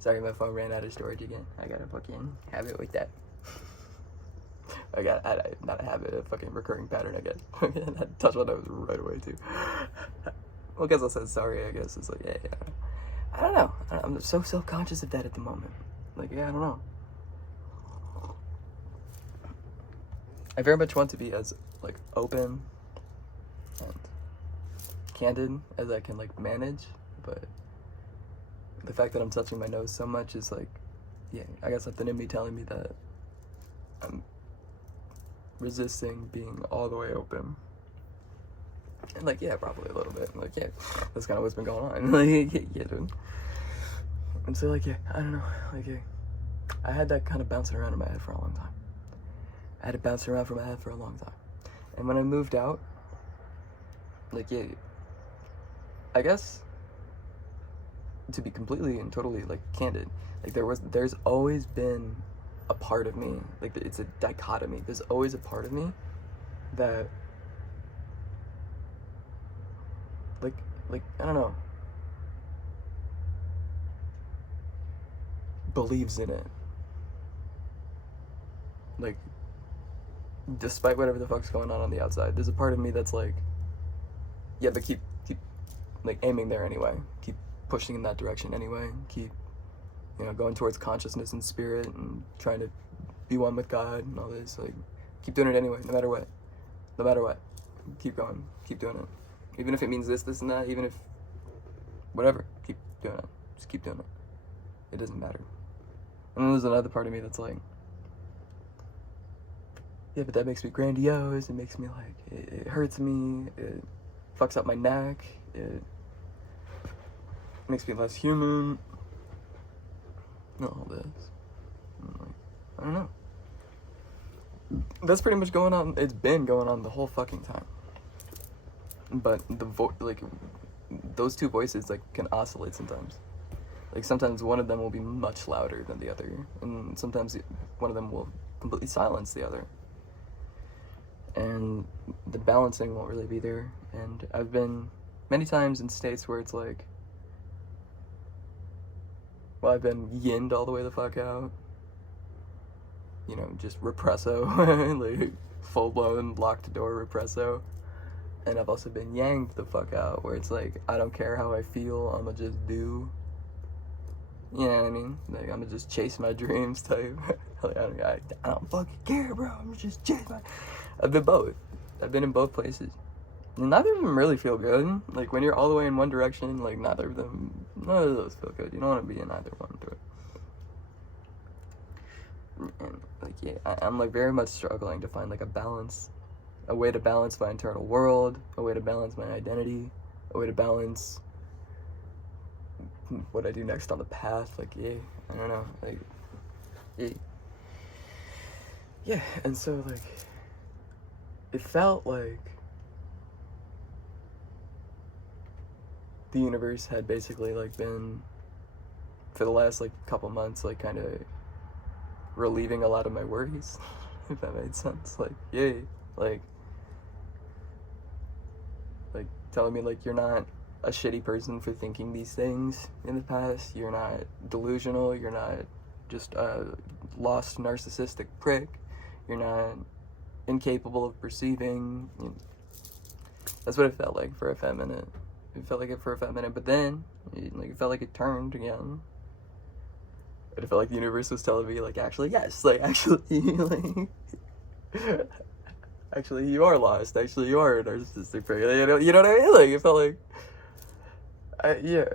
Sorry, my phone ran out of storage again. I gotta fucking have it like that. I not a habit, a fucking recurring pattern, I guess. I had to touch my nose right away, too. Well, because I said sorry, I guess. It's like, yeah. I don't know. I'm so self-conscious of that at the moment. Like, yeah, I don't know. I very much want to be as, like, open and candid as I can, like, manage, but the fact that I'm touching my nose so much is, like, yeah, I got something in me telling me that I'm resisting being all the way open. And, like, yeah, probably a little bit. Like, yeah, that's kind of what's been going on. Like, yeah, dude. And so, like, yeah, I don't know. Like, yeah, I had that kind of bouncing around in my head for a long time. I had it bouncing around from my head for a long time. And when I moved out, like, yeah, I guess, to be completely and totally, like, candid, like, there's always been a part of me, like, it's a dichotomy. There's always a part of me that, like, I don't know, believes in it. Like, despite whatever the fuck's going on the outside, there's a part of me that's like, yeah, but keep like aiming there anyway. Keep pushing in that direction anyway. Keep, you know, going towards consciousness and spirit and trying to be one with God and all this. Like, keep doing it anyway, no matter what. No matter what. Keep going. Keep doing it. Even if it means this, and that, even if whatever, keep doing it. Just keep doing it. It doesn't matter. And then there's another part of me that's like, yeah, but that makes me grandiose. It makes me like, it hurts me. It fucks up my neck. It makes me less human. All this. Like, I don't know. That's pretty much going on. It's been going on the whole fucking time. But like, those two voices, like, can oscillate sometimes. Like, sometimes one of them will be much louder than the other, and sometimes one of them will completely silence the other. And the balancing won't really be there. And I've been many times in states where it's like, well, I've been yinned all the way the fuck out. You know, just represso, like full-blown locked door represso. And I've also been yanged the fuck out, where it's like, I don't care how I feel, I'ma just do. You know what I mean? Like, I'ma just chase my dreams type. Like, I don't fucking care, bro. I'm just chase my... I've been both. I've been in both places. And neither of them really feel good. Like, when you're all the way in one direction, like, none of those feel good. You don't want to be in either one to it. And, like, yeah, I'm, like, very much struggling to find, like, a balance. A way to balance my internal world. A way to balance my identity. A way to balance what I do next on the path. Like, yeah, I don't know. Like, yeah. Yeah, and so, like, it felt like the universe had basically, like, been, for the last, like, couple months, like, kind of relieving a lot of my worries, if that made sense. Like, yay, like, telling me, like, you're not a shitty person for thinking these things in the past, you're not delusional, you're not just a lost narcissistic prick, you're not incapable of perceiving. You know, that's what it felt like for a fat minute. It felt like it for a fat minute, but then, it felt like it turned again. But it felt like the universe was telling me, like, actually, yes, like, actually, like, actually, you are lost. Actually, you are a narcissistic prick. You know what I mean? Like, it felt like, yeah.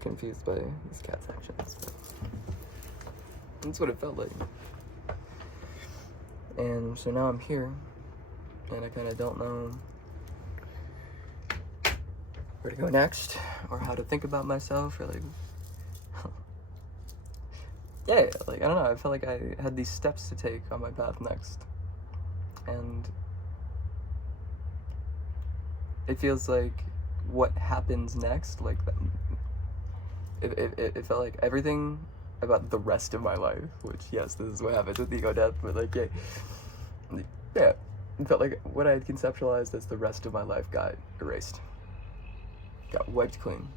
Confused by these cat's actions. That's what it felt like. And so now I'm here, and I kind of don't know where to go next, or how to think about myself, or like, yeah, like, I don't know, I felt like I had these steps to take on my path next, and it feels like what happens next, like, it felt like everything about the rest of my life, which, yes, this is what happens with ego death, but, like, yeah, It felt like what I had conceptualized as the rest of my life got erased, got wiped clean.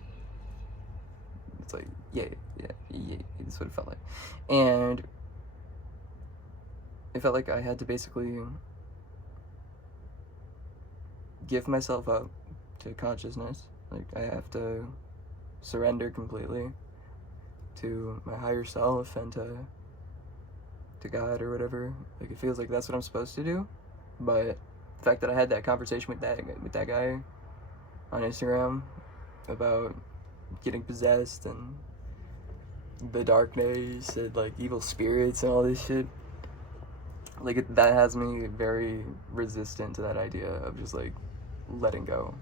It's like, yeah, that's what it felt like. And it felt like I had to basically give myself up to consciousness. Like, I have to surrender completely to my higher self and to God or whatever. Like, it feels like that's what I'm supposed to do. But the fact that I had that conversation with that guy on Instagram about getting possessed and the darkness and like evil spirits and all this shit, like that has me very resistant to that idea of just like letting go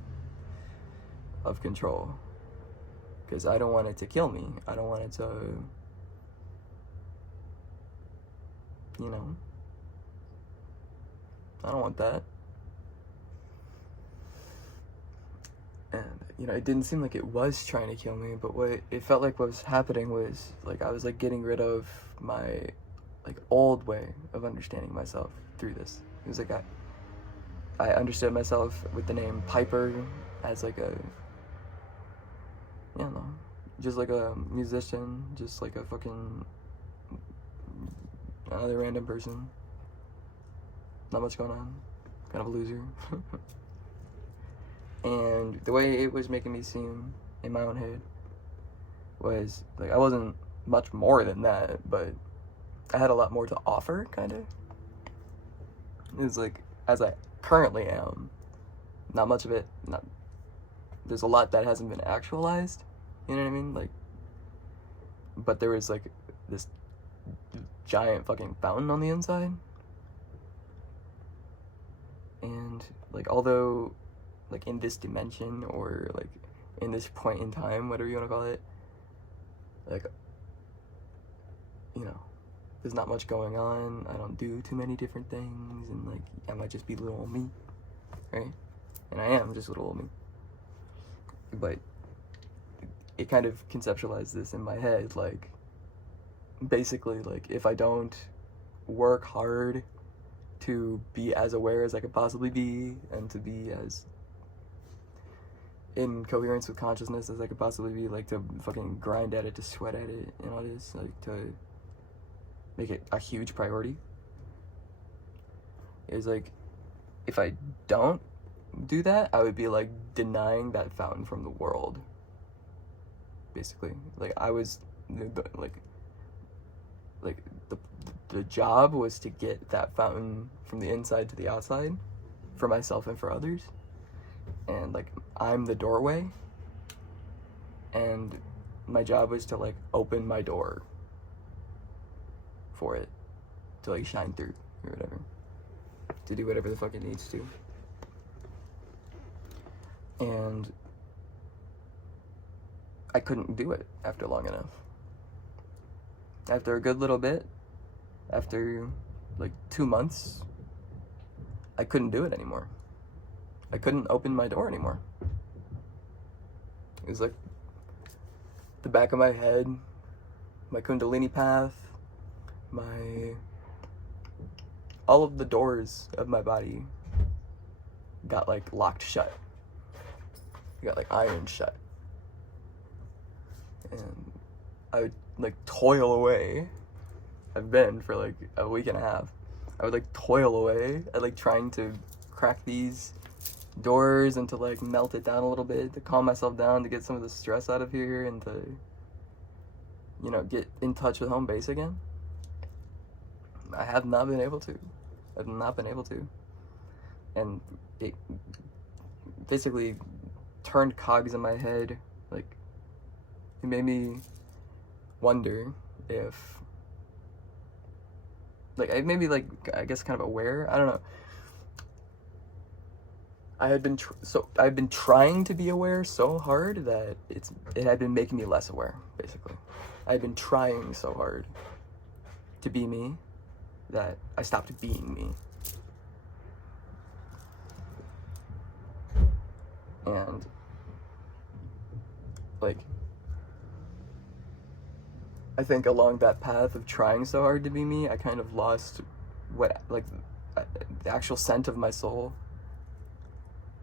of control, because I don't want it to kill me. I don't want it to, you know, I don't want that. And, you know, it didn't seem like it was trying to kill me, but what it felt like was happening was, like, I was, like, getting rid of my, like, old way of understanding myself through this. It was like I understood myself with the name Piper as, like, I don't know, just like a musician, just like a fucking another random person. Not much going on. Kind of a loser. And the way it was making me seem in my own head was like I wasn't much more than that, but I had a lot more to offer, kind of. It was like, as I currently am, not much of it, there's a lot that hasn't been actualized, you know what I mean? Like, but there was like this giant fucking fountain on the inside. And like, although like in this dimension or like in this point in time, whatever you want to call it, like, you know, there's not much going on. I don't do too many different things, and like I might just be little old me, right? And I am just little old me. But it kind of conceptualized this in my head, like basically like if I don't work hard to be as aware as I could possibly be and to be as in coherence with consciousness as I could possibly be, like to fucking grind at it, to sweat at it and all this, like to make it a huge priority. It's like if I don't do that, I would be like denying that fountain from the world, basically. Like I was like the job was to get that fountain from the inside to the outside for myself and for others, and like I'm the doorway, and my job was to like open my door for it to like shine through or whatever, to do whatever the fuck it needs to. And I couldn't do it after long enough. After a good little bit, after like 2 months, I couldn't do it anymore. I couldn't open my door anymore. It was like the back of my head, my Kundalini path, all of the doors of my body got like locked shut. Got like ironed shut. And I would like toil away. I've been for like a week and a half. I would like toil away at like trying to crack these doors and to like melt it down a little bit, to calm myself down, to get some of the stress out of here, and to, you know, get in touch with home base again. I have not been able to. I've not been able to. And it basically turned cogs in my head. Like, it made me wonder if, like, it made me, like, I guess kind of aware. I don't know. I've been trying to be aware so hard that it had been making me less aware, basically. I've been trying so hard to be me that I stopped being me. And like, I think along that path of trying so hard to be me, I kind of lost the actual scent of my soul.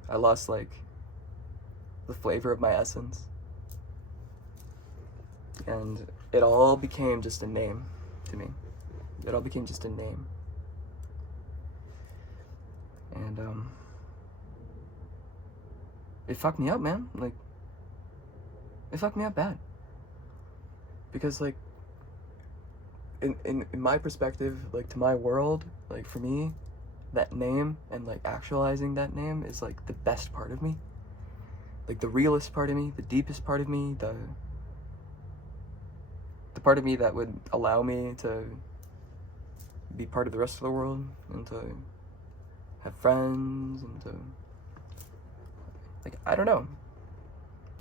I lost like the flavor of my essence. And it all became just a name to me. It all became just a name. And it fucked me up, man. Like, it fucked me up bad. Because like in my perspective, like to my world, like for me, that name and like actualizing that name is like the best part of me. Like the realest part of me, the deepest part of me, the part of me that would allow me to be part of the rest of the world and to have friends and to, like, I don't know,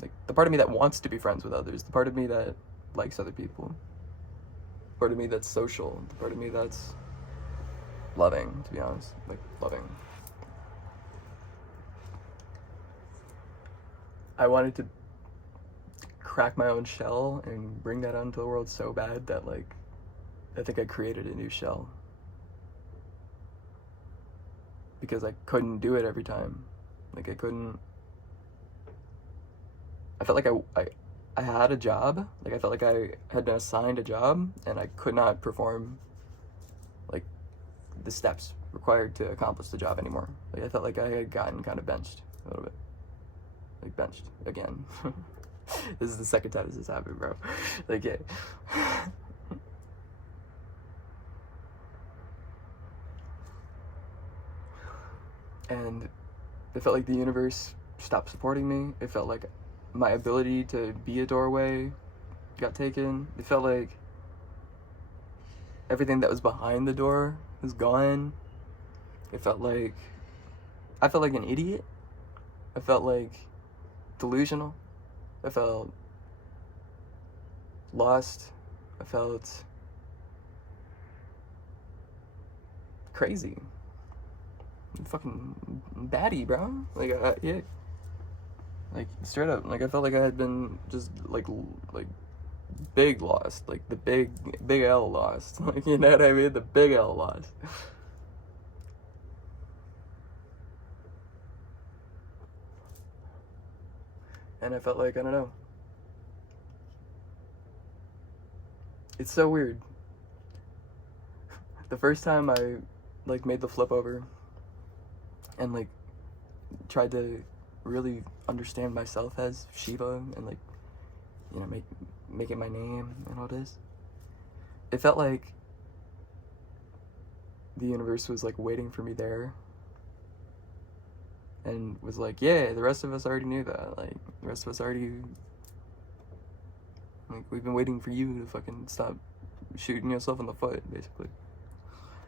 like the part of me that wants to be friends with others, the part of me that likes other people, the part of me that's social, the part of me that's loving, to be honest, like loving. I wanted to crack my own shell and bring that out into the world so bad that like I think I created a new shell because I couldn't do it every time. Like I felt like I had a job, like I felt like I had been assigned a job and I could not perform like the steps required to accomplish the job anymore. Like I felt like I had gotten kind of benched a little bit, like benched again. This is the second time this has happened, bro. Like, yeah. And it felt like the universe stopped supporting me. It felt like my ability to be a doorway got taken. It felt like everything that was behind the door was gone. It felt like I felt like an idiot. I felt like delusional. I felt lost. I felt crazy. Fucking batty, bro. Like, yeah. Like, straight up. Like, I felt like I had been just, like big lost. Like, the big L lost. Like, you know what I mean? The big L lost. And I felt like, I don't know. It's so weird. The first time I, like, made the flip over and, like, tried to really understand myself as Shiva and, like, you know, make it my name and all this, it felt like the universe was, like, waiting for me there and was like, yeah, the rest of us already knew that. Like, the rest of us already, like, we've been waiting for you to fucking stop shooting yourself in the foot, basically.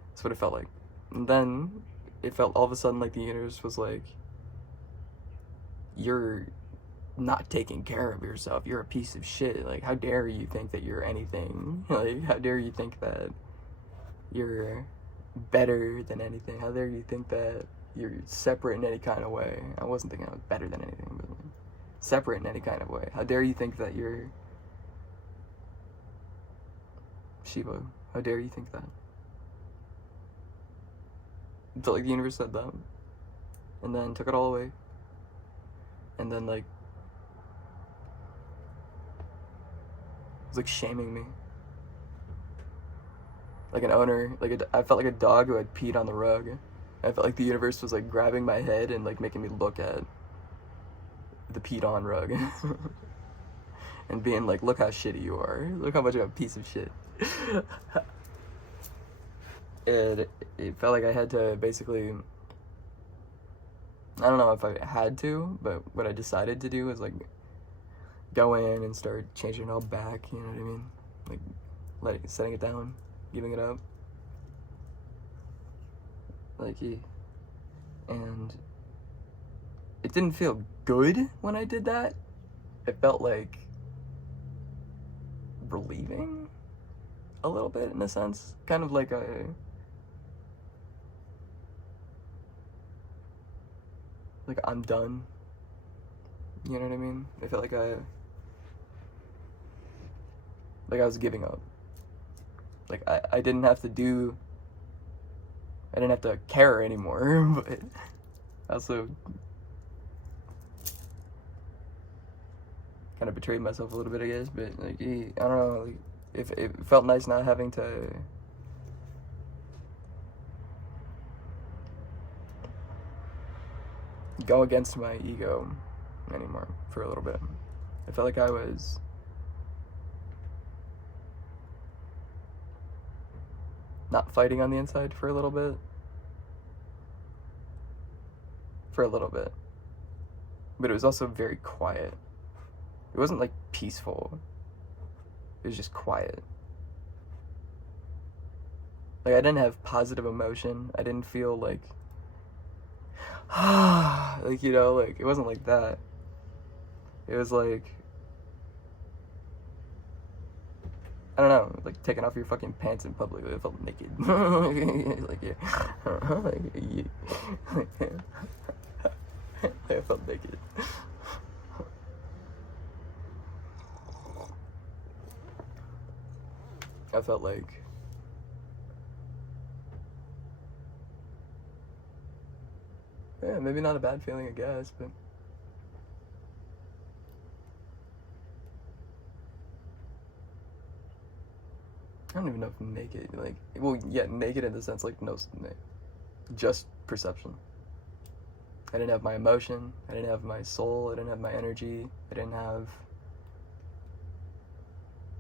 That's what it felt like. And then it felt all of a sudden like the universe was like, you're not taking care of yourself. You're a piece of shit. Like, how dare you think that you're anything? Like, how dare you think that you're better than anything? How dare you think that you're separate in any kind of way? I wasn't thinking I was better than anything, but like, separate in any kind of way. How dare you think that you're Shiva? How dare you think that? It felt like the universe said that, and then took it all away, and then like it was like shaming me, like an owner. Like I felt like a dog who had peed on the rug. I felt like the universe was like grabbing my head and like making me look at the peed on rug and being like, look how shitty you are, look how much of a piece of shit. It felt like I had to basically, I don't know if I had to, but what I decided to do was like go in and start changing it all back, you know what I mean? Like setting it down, giving it up. Like, yeah. And it didn't feel good when I did that. It felt like relieving a little bit in a sense. Kind of like I'm done. You know what I mean? I felt like I was giving up. Like I didn't have to do I didn't have to care anymore, but I also kind of betrayed myself a little bit, I guess. But like, I don't know, like, if it felt nice not having to go against my ego anymore for a little bit. I felt like I was not fighting on the inside for a little bit. But it was also very quiet. It wasn't like peaceful. It was just quiet. Like, I didn't have positive emotion. I didn't feel like, like, you know, like, it wasn't like that. It was like, I don't know, like taking off your fucking pants in public. I felt naked. Like, yeah. Like, yeah. I felt naked. I felt like yeah, maybe not a bad feeling, I guess, but I don't even know if naked, like, well, yeah, naked in the sense, like, no, just perception. I didn't have my emotion, I didn't have my soul, I didn't have my energy, I didn't have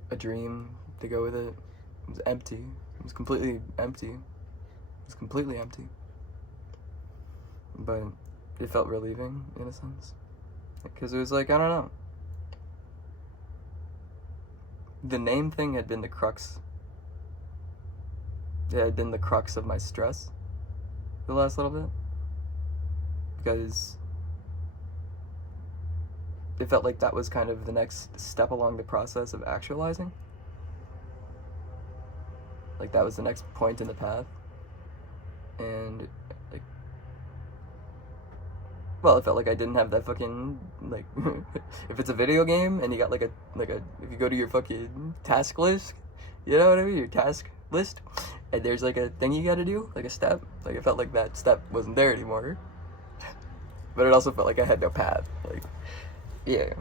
a dream to go with it. It was empty. It was completely empty. It was completely empty. But it felt relieving, in a sense. Because it was like, I don't know. The name thing had been the crux. It had been the crux of my stress the last little bit. Because it felt like that was kind of the next step along the process of actualizing. Like, that was the next point in the path. And, like, well, it felt like I didn't have that fucking, like, if it's a video game and you got like a, if you go to your fucking task list, you know what I mean? Your task list, and there's like a thing you gotta do, like a step. Like, it felt like that step wasn't there anymore. But it also felt like I had no path. Like, yeah.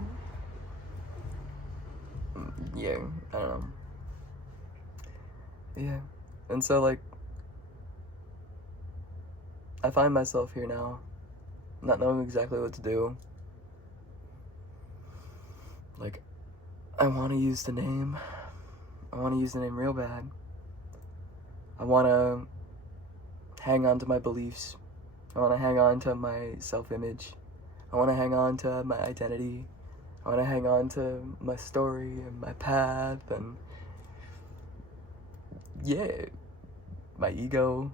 Yeah, I don't know. Yeah. And so, like, I find myself here now, not knowing exactly what to do. Like, I want to use the name. I want to use the name real bad. I want to hang on to my beliefs. I want to hang on to my self-image. I want to hang on to my identity. I want to hang on to my story and my path and, yeah, my ego.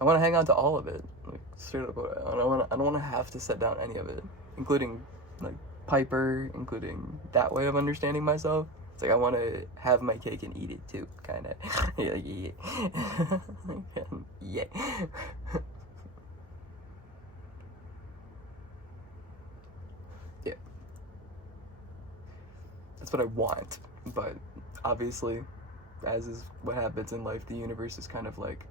I want to hang on to all of it. Like, straight up, I don't want to have to set down any of it, including, like, Piper, including that way of understanding myself. It's like I want to have my cake and eat it too, kind of. Yeah, yeah. Yeah. That's what I want, but obviously, as is what happens in life, the universe is kind of like,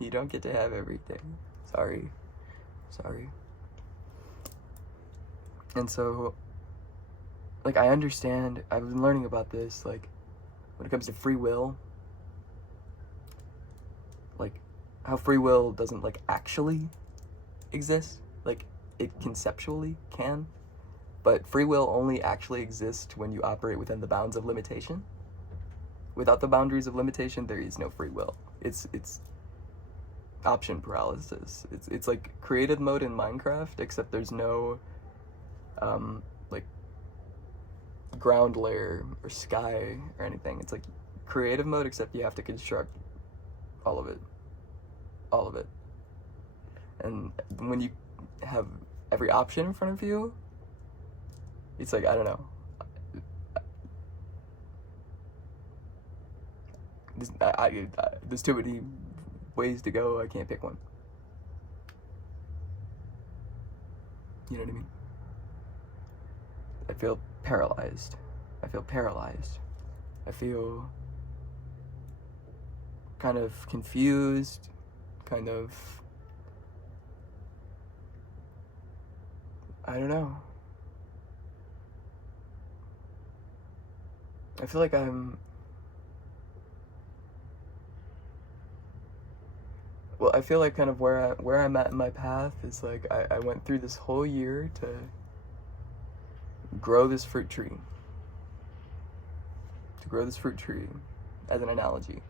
you don't get to have everything. Sorry. And so, like, I understand, I've been learning about this, like, when it comes to free will, like, how free will doesn't, like, actually exist. Like, it conceptually can, but free will only actually exists when you operate within the bounds of limitation. Without the boundaries of limitation, there is no free will. It's option paralysis. It's like creative mode in Minecraft, except there's no like ground layer or sky or anything. It's like creative mode, except you have to construct all of it. And when you have every option in front of you, it's like, I don't know. There's too many ways to go. I can't pick one. You know what I mean? I feel paralyzed. I feel paralyzed. I feel kind of confused, kind of, I don't know. I feel like I feel like kind of where I'm at in my path is like I went through this whole year to grow this fruit tree. To grow this fruit tree as an analogy.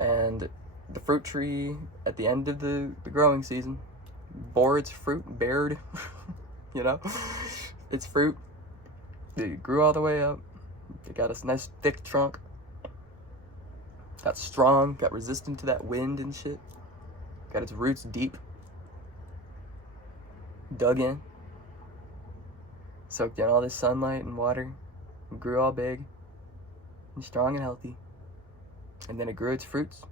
And the fruit tree at the end of the growing season bore its fruit, bared, you know, its fruit. It grew all the way up. It got a nice thick trunk. Got strong, got resistant to that wind and shit. Got its roots deep. Dug in. Soaked in all this sunlight and water. And grew all big. And strong and healthy. And then it grew its fruits.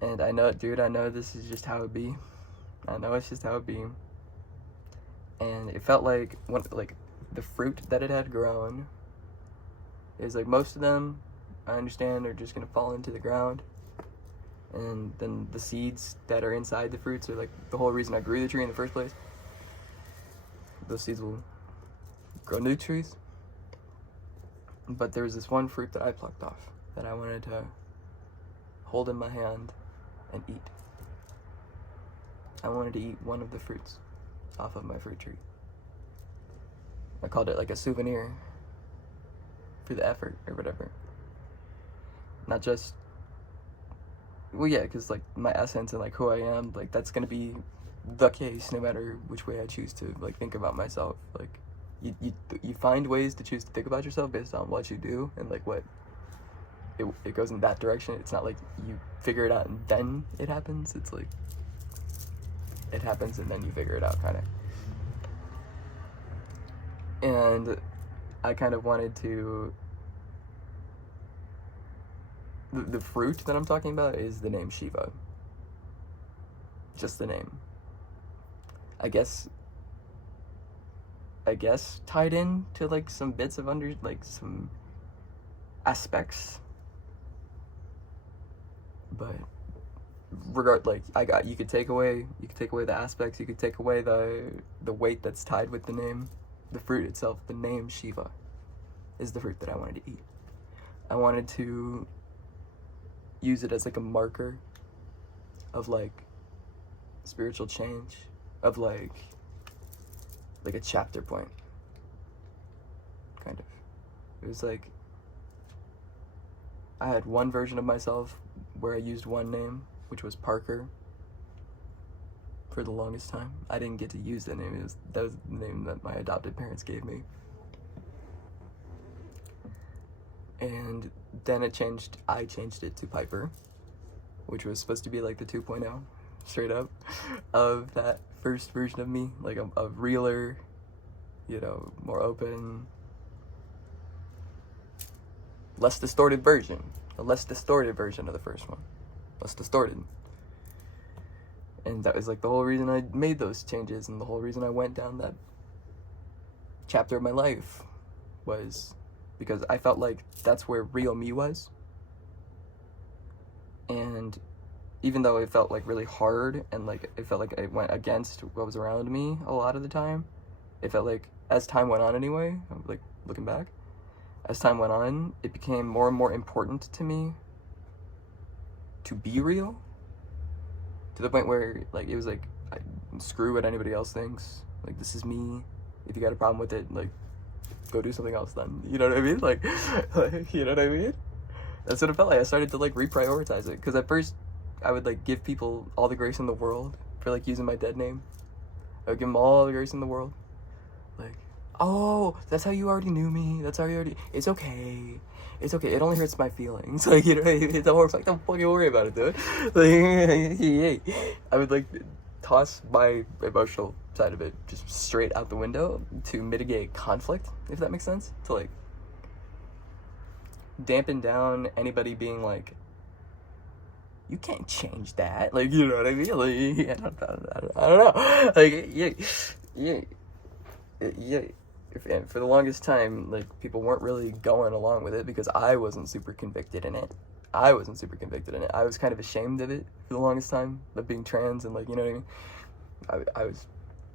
And I know, dude, I know this is just how it be. I know it's just how it be. And it felt like, the fruit that it had grown is like most of them, I understand, are just gonna fall into the ground. And then the seeds that are inside the fruits are like the whole reason I grew the tree in the first place. Those seeds will grow new trees. But there was this one fruit that I plucked off that I wanted to hold in my hand and eat. I wanted to eat one of the fruits off of my fruit tree. I called it like a souvenir for the effort or whatever. Not just, well, yeah, because like my essence and like who I am, like that's gonna be the case no matter which way I choose to like think about myself. Like you find ways to choose to think about yourself based on what you do and like what it goes in that direction. It's not like you figure it out and then it happens. It's like it happens and then you figure it out, kind of. And I kind of wanted to, the fruit that I'm talking about is the name Shiva. Just the name. I guess tied in to like some bits of some aspects. But you could take away the aspects, you could take away the weight that's tied with the name. The fruit itself, the name Shiva, is the fruit that I wanted to eat. I wanted to use it as like a marker of like spiritual change, of like a chapter point, kind of. It was like I had one version of myself where I used one name, which was Parker, for the longest time. I didn't get to use that name. That was the name that my adopted parents gave me. And then I changed it to Piper, which was supposed to be like the 2.0, straight up, of that first version of me, like a realer, more open, less distorted version, a less distorted version of the first one, less distorted. And that was like the whole reason I made those changes, and the whole reason I went down that chapter of my life was because I felt like that's where real me was. And even though it felt like really hard and like it felt like it went against what was around me a lot of the time, it felt like as time went on anyway, like looking back, as time went on, it became more and more important to me to be real. To the point where, like, it was like, screw what anybody else thinks. Like, this is me. If you got a problem with it, like, go do something else then. You know what I mean? Like you know what I mean? That's what it felt like. I started to, like, reprioritize it. Because at first, I would, like, give people all the grace in the world for, like, using my dead name. I would give them all the grace in the world. Like, oh, that's how you already knew me. That's how you already... It's okay. It's okay. It only hurts my feelings. Like, don't fucking worry about it, dude. Like, I would, like, toss my emotional side of it just straight out the window to mitigate conflict, if that makes sense. To, like, dampen down anybody being like, you can't change that. Like, you know what I mean? Like, I don't know. Like, yeah. and for the longest time, like, people weren't really going along with it because I wasn't super convicted in it. I was kind of ashamed of it for the longest time, of being trans and, like, you know what I mean? I was,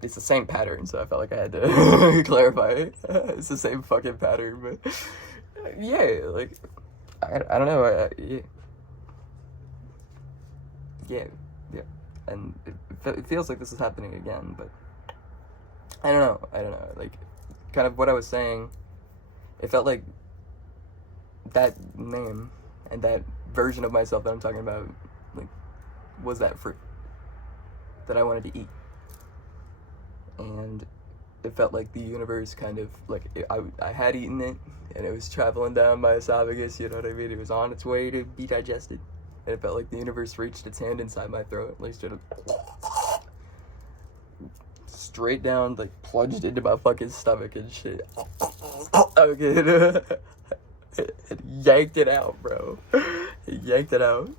it's the same pattern, so I felt like I had to clarify it. It's the same fucking pattern, but yeah, like, I don't know, yeah, and it feels like this is happening again, but I don't know, like, kind of what I was saying, it felt like that name and that version of myself that I'm talking about, like, was that fruit that I wanted to eat. And it felt like the universe kind of, like, I had eaten it, and it was traveling down my esophagus, you know what I mean? It was on its way to be digested. And it felt like the universe reached its hand inside my throat, like, straight down, like, plunged into my fucking stomach and shit. Okay. It yanked it out, bro. It yanked it out.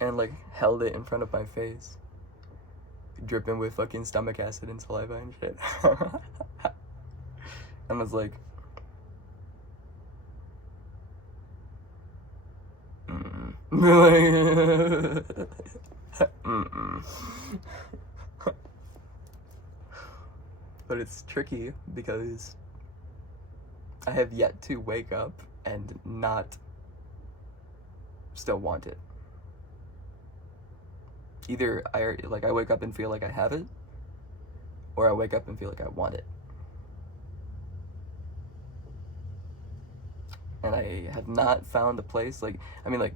And, like, held it in front of my face. Dripping with fucking stomach acid and saliva and shit. And was like, But it's tricky because I have yet to wake up and not still want it. Either I wake up and feel like I have it, or I wake up and feel like I want it. And I have not found a place, like, I mean, like,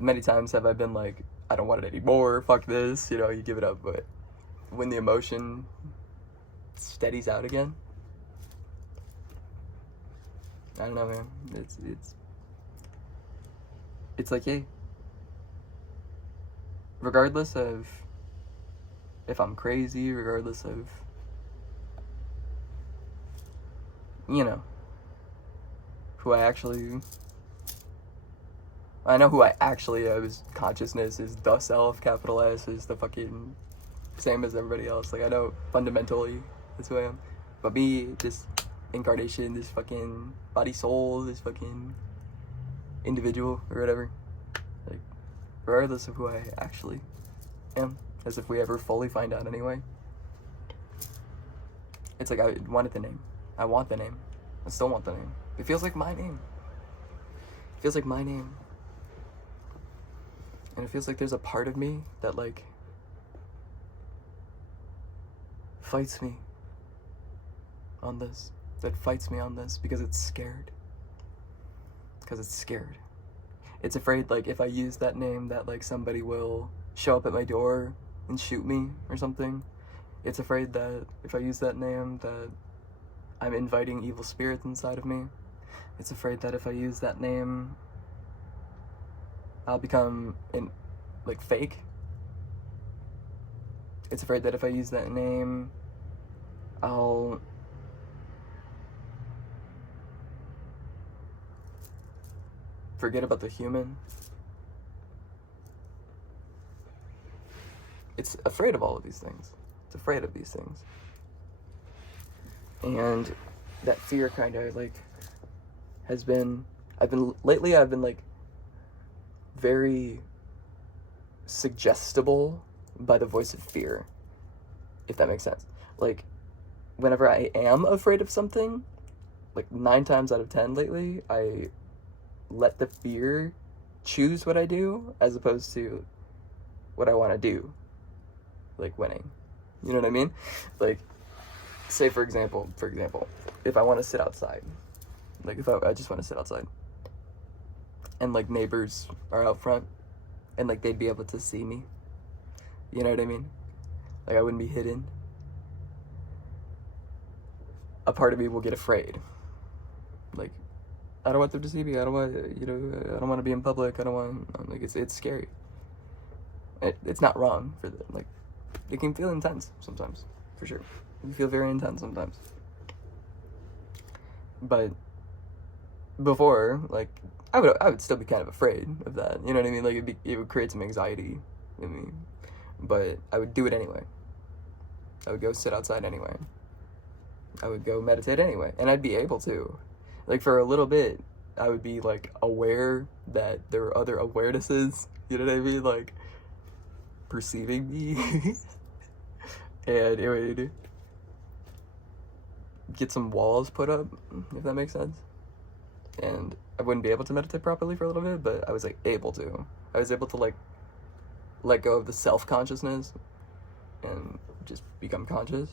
many times have I been like, I don't want it anymore, fuck this, you know, you give it up, but when the emotion steadies out again, I don't know, man, it's like, hey, regardless of if I'm crazy, regardless of, you know, I know who I actually am. Is consciousness, is the self, capital S, is the fucking same as everybody else. Like, I know fundamentally that's who I am. But me, this incarnation, this fucking body soul, this fucking individual or whatever, like, regardless of who I actually am, as if we ever fully find out anyway, it's like I wanted the name. I want the name. I still want the name. It feels like my name. It feels like my name. And it feels like there's a part of me that, like, fights me on this. Because it's scared. It's afraid, like, if I use that name, that, like, somebody will show up at my door and shoot me or something. It's afraid that if I use that name, that I'm inviting evil spirits inside of me. It's afraid that if I use that name, I'll become, fake. It's afraid that if I use that name, I'll forget about the human. It's afraid of all of these things. It's afraid of these things. And that fear kind of, like, I've been like very suggestible by the voice of fear, if that makes sense. Like, whenever I am afraid of something, like 9 times out of 10 lately, I let the fear choose what I do as opposed to what I want to do, like winning. You know what I mean? Like, say for example, if I want to sit outside, like, if I just want to sit outside, and, like, neighbors are out front, and, like, they'd be able to see me, you know what I mean? Like, I wouldn't be hidden. A part of me will get afraid. Like, I don't want them to see me. I don't want, I don't want to be in public. I don't want, like, it's scary. It's not wrong for the, like, it can feel intense sometimes, for sure. It can feel very intense sometimes. But before, like, I would still be kind of afraid of that. You know what I mean? Like, it would create some anxiety in me. But I would do it anyway. I would go sit outside anyway. I would go meditate anyway, and I'd be able to. Like, for a little bit, I would be, like, aware that there were other awarenesses, you know what I mean? Like, perceiving me. And it would get some walls put up, if that makes sense. And I wouldn't be able to meditate properly for a little bit, but I was, like, able to. I was able to, like, let go of the self-consciousness and just become conscious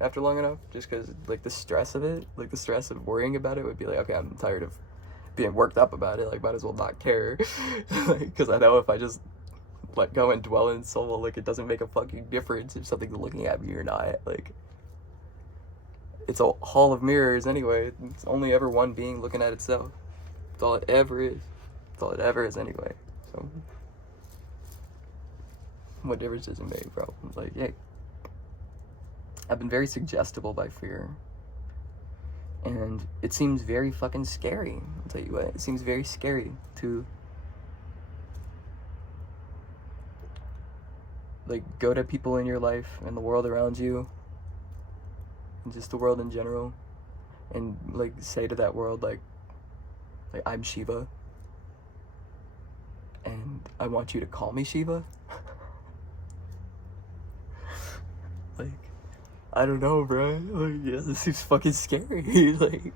after long enough, just because, like, the stress of it, like, the stress of worrying about it would be like, okay, I'm tired of being worked up about it, like, might as well not care, because I know if I just let go and dwell in soul, like, it doesn't make a fucking difference if something's looking at me or not. Like, it's a hall of mirrors anyway. It's only ever one being looking at itself. That's all it ever is. That's all it ever is anyway. So what difference does it make, bro? Like, hey, I've been very suggestible by fear, and it seems very fucking scary. I'll tell you what, it seems very scary to, like, go to people in your life and the world around you, and just the world in general, and, like, say to that world, like I'm Shiva, and I want you to call me Shiva. Like, I don't know, bro. Like, yeah, this seems fucking scary. Like, it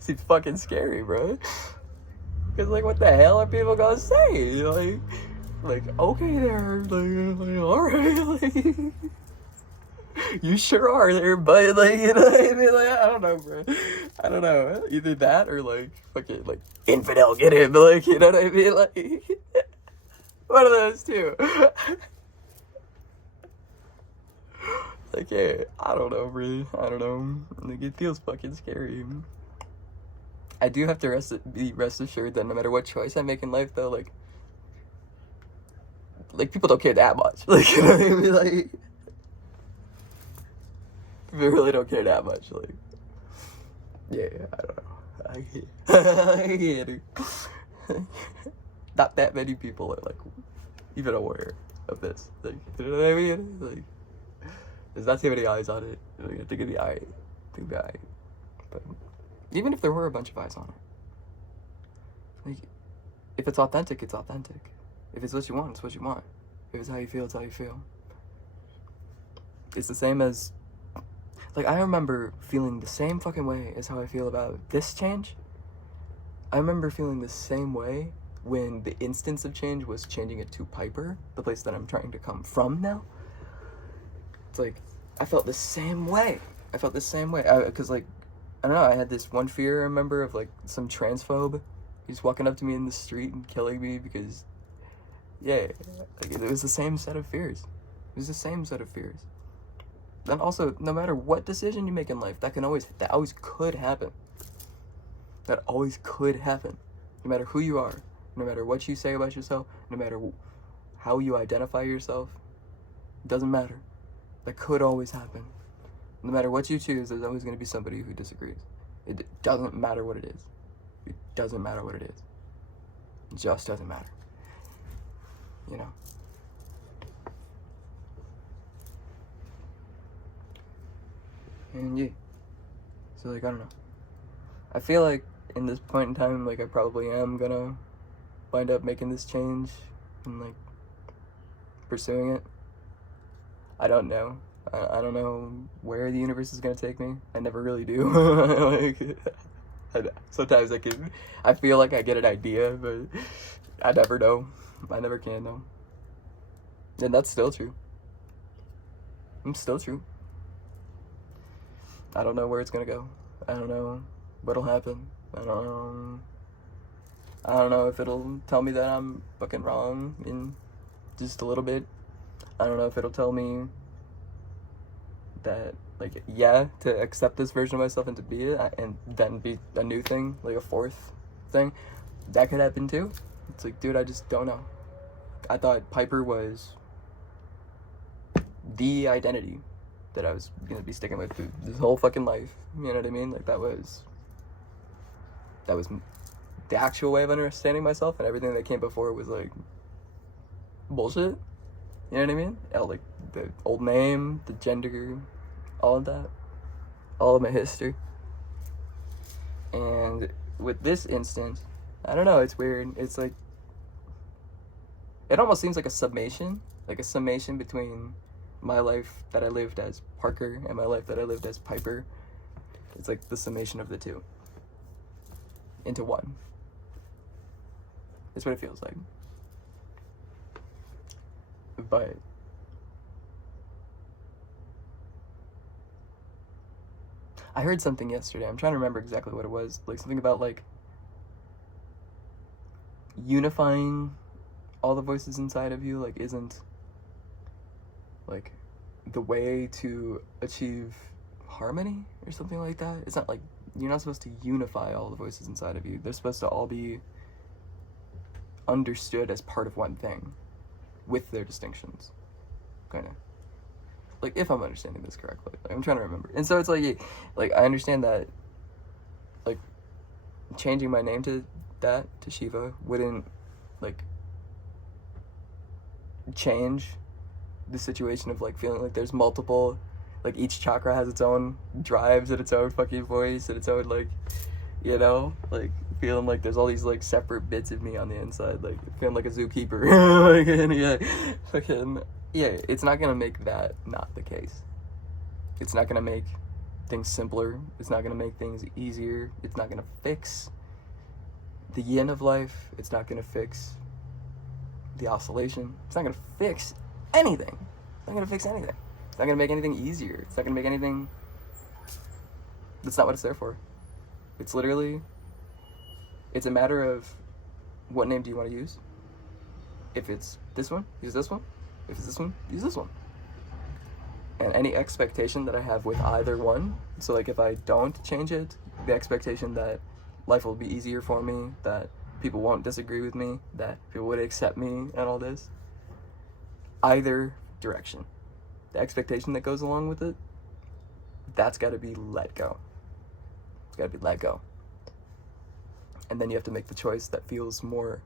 seems fucking scary, bro. Cause, like, what the hell are people gonna say? Like, okay there, like alright, like, you sure are there, but, like, you know what I mean? Like, I don't know, bro. I don't know. Either that or, like, fucking, like, infidel, get him, like, you know what I mean? Like, one of those two. Like, yeah, I don't know, really. I don't know. Like, it feels fucking scary. I do have to be rest assured that no matter what choice I make in life, though, like, people don't care that much. Like, you know what I mean? Like, people really don't care that much. Like, yeah, I don't know. I get it. Not that many people are, like, even aware of this. Like, you know what I mean? Like, there's not too many eyes on it. Like, I think it'd be alright. But even if there were a bunch of eyes on it, like, if it's authentic, it's authentic. If it's what you want, it's what you want. If it's how you feel, it's how you feel. It's the same as, like, I remember feeling the same fucking way as how I feel about this change. I remember feeling the same way when the instance of change was changing it to Piper, the place that I'm trying to come from now. It's like, I felt the same way. Because, like, I don't know, I had this one fear, I remember, of, like, some transphobe. He's walking up to me in the street and killing me because, yeah, like, it was the same set of fears. Then also, no matter what decision you make in life, that always could happen. That always could happen. No matter who you are, no matter what you say about yourself, no matter how you identify yourself, it doesn't matter. That could always happen. No matter what you choose, there's always going to be somebody who disagrees. It doesn't matter what it is. It doesn't matter what it is. It just doesn't matter. You know? And yeah. So, like, I don't know. I feel like in this point in time, like, I probably am gonna wind up making this change and, like, pursuing it. I don't know. I don't know where the universe is gonna take me. I never really do. Like, sometimes I feel like I get an idea, but I never know. I never can know. And that's still true. It's still true. I don't know where it's gonna go. I don't know what'll happen. I don't know if it'll tell me that I'm fucking wrong in just a little bit. I don't know if it'll tell me that, like, yeah, to accept this version of myself and to be it, and then be a new thing, like a fourth thing. That could happen too. It's like, dude, I just don't know. I thought Piper was the identity that I was gonna be sticking with through this whole fucking life. You know what I mean? Like, that was the actual way of understanding myself, and everything that came before was, like, bullshit. You know what I mean? Like, the old name, the gender, all of that. all of my history. And with this instance, I don't know, it's weird. It's like, it almost seems like a summation between my life that I lived as Parker and my life that I lived as Piper. It's like the summation of the two into one. That's what it feels like. But I heard something yesterday. I'm trying to remember exactly what it was. Like something about like unifying all the voices inside of you like isn't like the way to achieve harmony or something like that. It's not like you're not supposed to unify all the voices inside of you. They're supposed to all be understood as part of one thing with their distinctions, kind of. Like, if I'm understanding this correctly. Like, I'm trying to remember. And so it's like I understand that like changing my name to that, to Shiva, wouldn't like change the situation of like feeling like there's multiple, like each chakra has its own drives and its own fucking voice and its own like, you know, like feeling like there's all these like separate bits of me on the inside, like feeling like a zookeeper. Like, and yeah, fucking yeah. It's not gonna make that not the case. It's not gonna make things simpler. It's not gonna make things easier. It's not gonna fix the yin of life. It's not gonna fix the oscillation. It's not gonna fix anything. It's not gonna fix anything. It's not gonna make anything easier. It's not gonna make anything. That's not what it's there for. It's literally, it's a matter of what name do you want to use. If it's this one, use this one. If it's this one, use this one. And any expectation that I have with either one, so like if I don't change it, the expectation that life will be easier for me, that people won't disagree with me, that people would accept me and all this, either direction, the expectation that goes along with it, that's got to be let go. It's got to be let go. And then you have to make the choice that feels more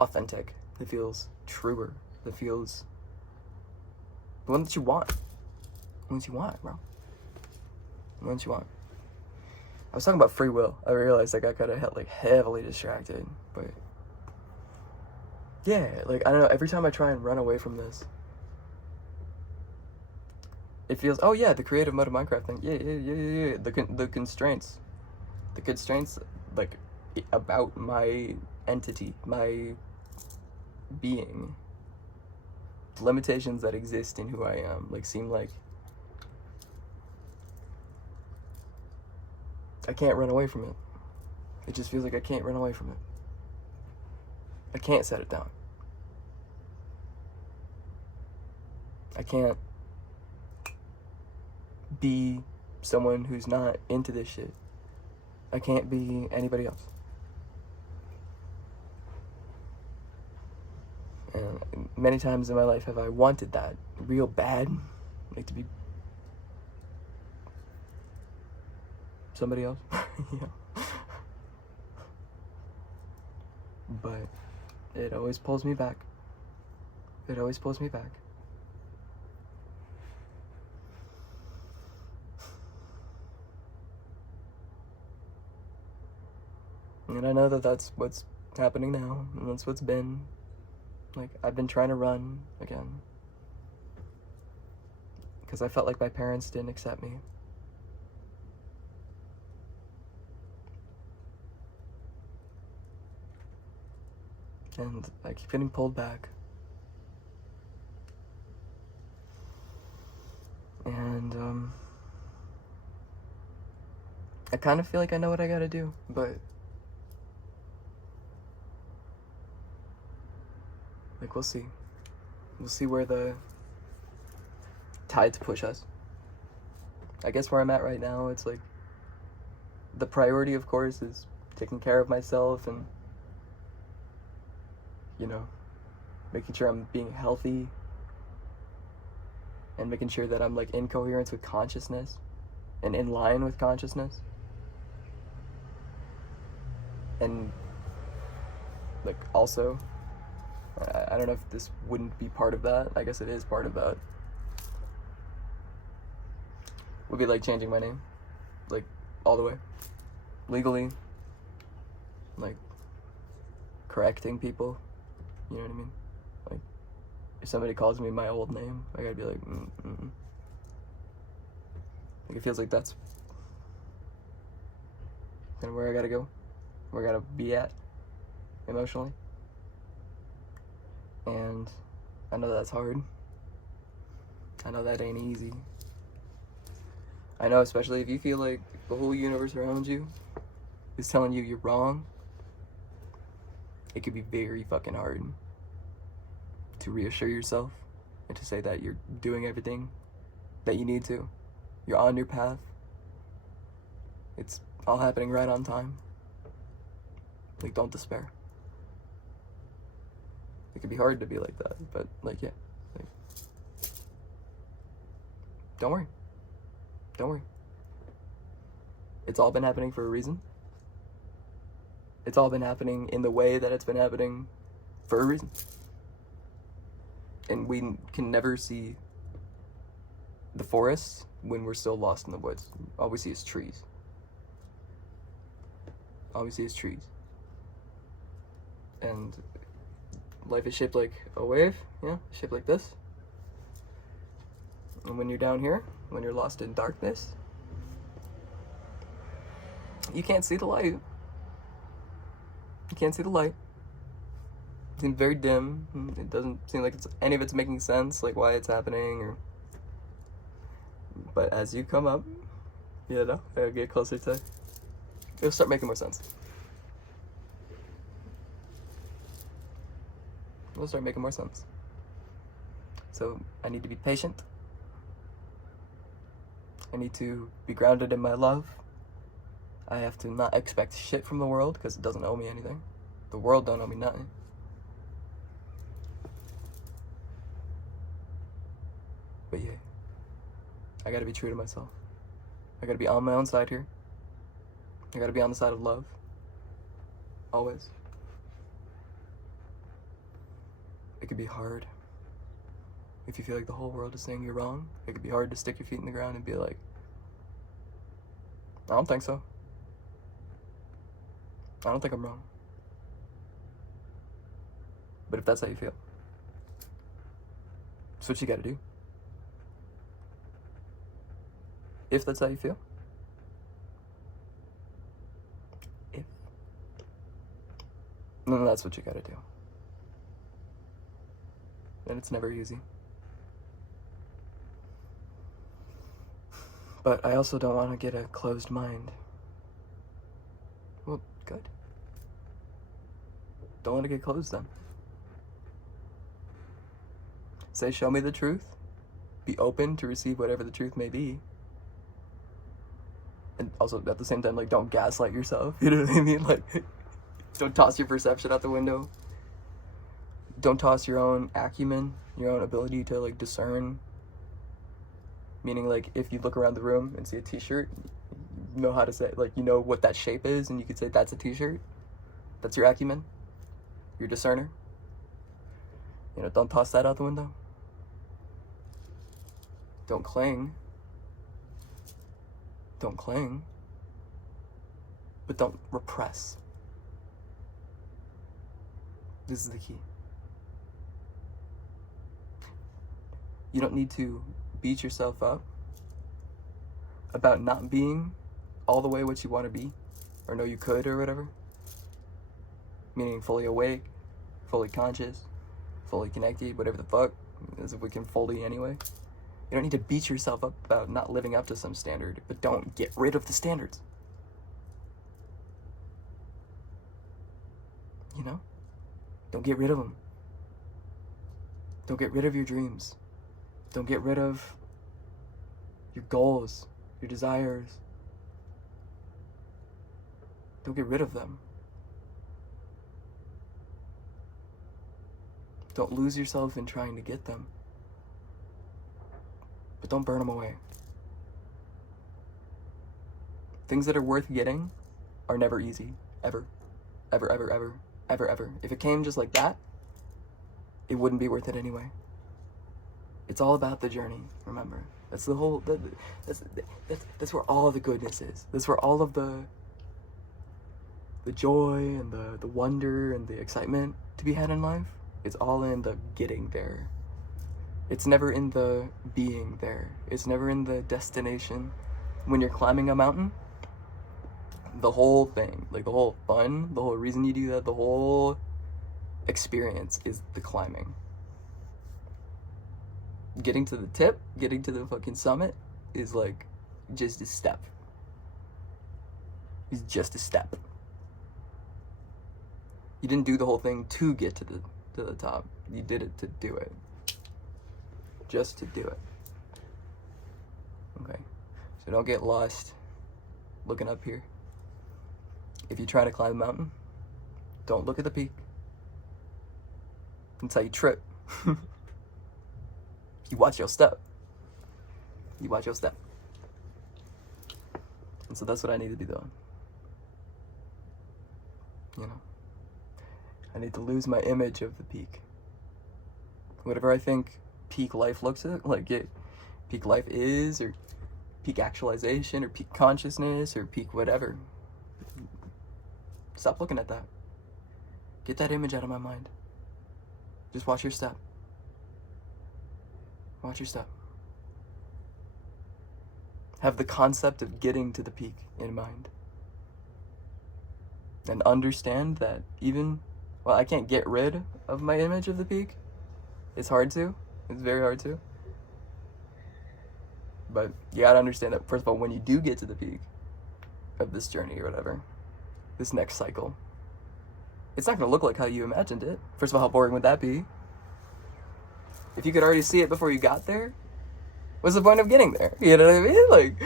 authentic, that feels truer, that feels the one that you want. The one that you want, bro. The one that you want. I was talking about free will. I realized I got kind of like heavily distracted, but yeah, like I don't know. Every time I try and run away from this, it feels, oh yeah, the creative mode of Minecraft thing. Yeah. The constraints, like about my entity, my being, the limitations that exist in who I am, like seem like I can't run away from it. It just feels like I can't run away from it. I can't set it down. I can't be someone who's not into this shit. I can't be anybody else. And many times in my life have I wanted that real bad, like to be somebody else. Yeah. But it always pulls me back. It always pulls me back. And I know that that's what's happening now, and that's what's been. Like, I've been trying to run again. Because I felt like my parents didn't accept me. And I keep getting pulled back. And, I kind of feel like I know what I gotta do, but like, we'll see. We'll see where the tides push us. I guess where I'm at right now, it's like, the priority, of course, is taking care of myself and, you know, making sure I'm being healthy and making sure that I'm, like, in coherence with consciousness and in line with consciousness. And, like, also, I don't know if this wouldn't be part of that. I guess it is part of that. Would be like changing my name. like, all the way. Legally, like, correcting people, you know what I mean? Like, if somebody calls me my old name, I gotta be like, Like, it feels like that's kind of where I gotta go, where I gotta be at, emotionally. And I know that's hard. I know that ain't easy. I know, especially if you feel like the whole universe around you is telling you you're wrong, it could be very fucking hard to reassure yourself and to say that you're doing everything that you need to. You're on your path. It's all happening right on time. Like, don't despair. It could be hard to be like that, but, like, yeah. Like, don't worry. Don't worry. It's all been happening for a reason. It's all been happening in the way that it's been happening for a reason. And we can never see the forest when we're still lost in the woods. All we see is trees. All we see is trees. And life is shaped like a wave, shaped like this. And when you're down here, when you're lost in darkness, you can't see the light. You can't see the light. It seems very dim. It doesn't seem like any of it's making sense, like why it's happening. But as you come up, get closer to, it'll start making more sense. It'll start making more sense. So I need to be patient. I need to be grounded in my love. I have to not expect shit from the world because it doesn't owe me anything. The world don't owe me nothing. But yeah, I gotta be true to myself. I gotta be on my own side here. I gotta be on the side of love. Always. It could be hard. If you feel like the whole world is saying you're wrong, it could be hard to stick your feet in the ground and be like, I don't think so. I don't think I'm wrong. But if that's how you feel, that's what you gotta do. If that's how you feel. Then that's what you gotta do. And it's never easy. But I also don't want to get a closed mind. Well, good. Don't want to get closed then. Say, show me the truth. Be open to receive whatever the truth may be. And also, at the same time, like, don't gaslight yourself. You know what I mean? Like, don't toss your perception out the window. Don't toss your own acumen, your own ability to, like, discern. Meaning, like, if you look around the room and see a t-shirt, you know how to say, like, you know what that shape is, and you could say that's a t-shirt. That's your acumen. Your discerner. You know, don't toss that out the window. Don't cling. Don't cling. But don't repress. This is the key. You don't need to beat yourself up about not being all the way what you want to be, or know you could, or whatever. Meaning fully awake, fully conscious, fully connected, whatever the fuck, as if we can fully anyway. You don't need to beat yourself up about not living up to some standard, but don't get rid of the standards. You know? Don't get rid of them. Don't get rid of your dreams. Don't get rid of your goals, your desires. Don't get rid of them. Don't lose yourself in trying to get them. But don't burn them away. Things that are worth getting are never easy. Ever. Ever, ever, ever. Ever, ever. If it came just like that, it wouldn't be worth it anyway. It's all about the journey, remember. That's the whole. That's where all the goodness is. That's where all of the joy and the wonder and the excitement to be had in life. It's all in the getting there. It's never in the being there. It's never in the destination. When you're climbing a mountain, the whole thing, like the whole fun, the whole reason you do that, the whole experience is the climbing. Getting to the tip, getting to the fucking summit is like just a step. It's just a step. You didn't do the whole thing to get to the top. You did it to do it. Just to do it. Okay. So don't get lost looking up here. If you try to climb a mountain, don't look at the peak until you trip. You watch your step. You watch your step. And so that's what I need to be doing. You know? I need to lose my image of the peak. Whatever I think peak life looks like it, peak life is, or peak actualization, or peak consciousness, or peak whatever. Stop looking at that. Get that image out of my mind. Just watch your step. Watch your step. Have the concept of getting to the peak in mind. And understand that even, well, I can't get rid of my image of the peak. It's hard to. It's very hard to. But you gotta understand that, first of all, when you do get to the peak of this journey or whatever, this next cycle, it's not gonna look like how you imagined it. First of all, how boring would that be? If you could already see it before you got there, what's the point of getting there? You know what I mean? Like,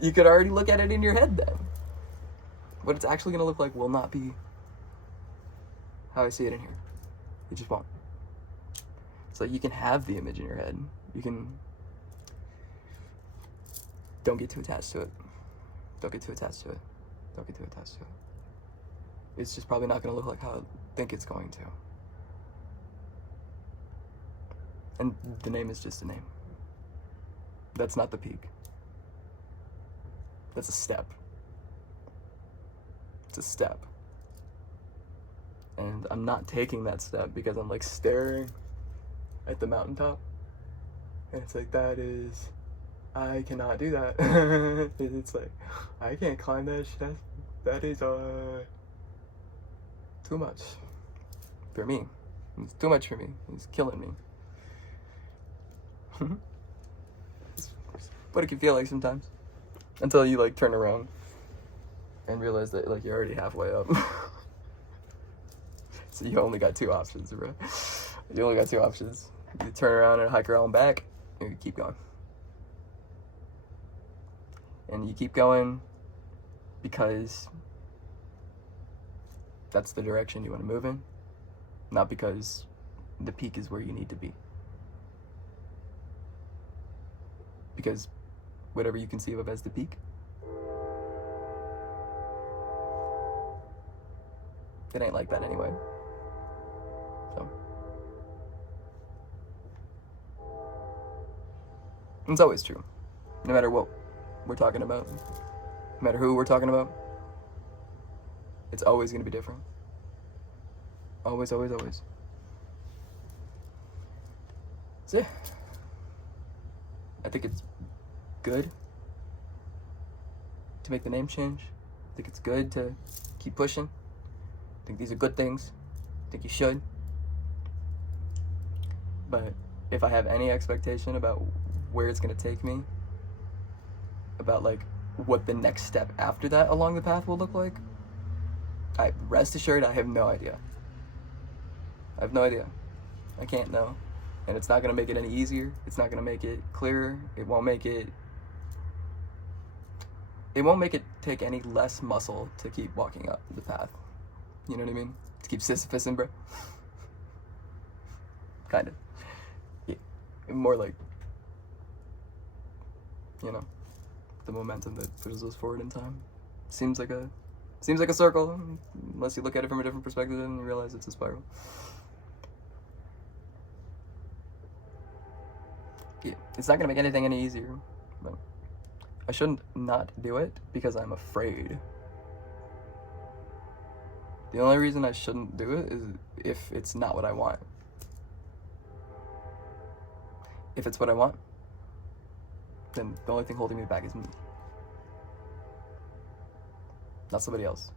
you could already look at it in your head then. What it's actually gonna look like will not be how I see it in here. It just won't. So you can have the image in your head. You can... Don't get too attached to it. Don't get too attached to it. Don't get too attached to it. It's just probably not gonna look like how I think it's going to. And the name is just a name. That's not the peak. That's a step. It's a step. And I'm not taking that step because I'm like staring at the mountaintop. And it's like, I cannot do that. It's like, I can't climb that shit. That is too much for me. It's too much for me. It's killing me. It's what it can feel like sometimes, until you like turn around and realize that like you're already halfway up. So you only got two options, bro. You only got two options. You turn around and hike around back, and you keep going. And you keep going because that's the direction you want to move in, not because the peak is where you need to be. Because whatever you conceive of as the peak, it ain't like that anyway. So it's always true. No matter what we're talking about, no matter who we're talking about, it's always going to be different. Always, always, always. So yeah, I think it's good to make the name change. I think it's good to keep pushing. I think these are good things. I think you should. But if I have any expectation about where it's going to take me, about like what the next step after that along the path will look like, rest assured I have no idea. I have no idea. I can't know. And it's not going to make it any easier. It's not going to make it clearer. It won't make it take any less muscle to keep walking up the path. You know what I mean? To keep Sisyphusing, bro. Kind of. Yeah. More like, you know, the momentum that pushes us forward in time. Seems like a circle, unless you look at it from a different perspective and you realize it's a spiral. Yeah. It's not gonna make anything any easier. No. I shouldn't not do it because I'm afraid. The only reason I shouldn't do it is if it's not what I want. If it's what I want, then the only thing holding me back is me. Not somebody else.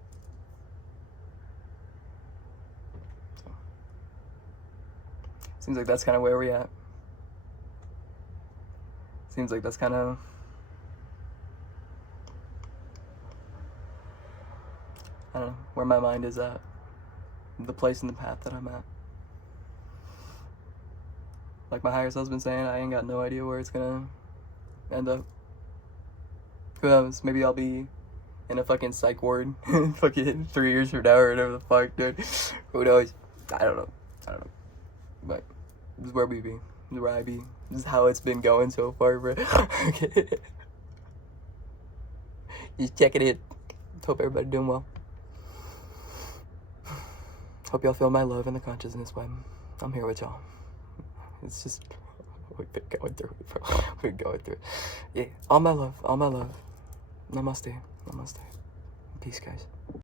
So, seems like that's kind of where we're at. Seems like that's kind of... I don't know, where my mind is at. The place and the path that I'm at. Like my higher self's been saying, I ain't got no idea where it's gonna end up. Who knows? Maybe I'll be in a fucking psych ward fucking 3 years from now or whatever the fuck, dude. Who knows? I don't know. But this is where we be. This is where I be. This is how it's been going so far, bro. Okay. Just checking it. Hope everybody doing well. Hope y'all feel my love in the consciousness when I'm here with y'all. It's just, we've been going through it, bro. We've been going through it. Yeah, all my love, all my love. Namaste, namaste. Peace, guys.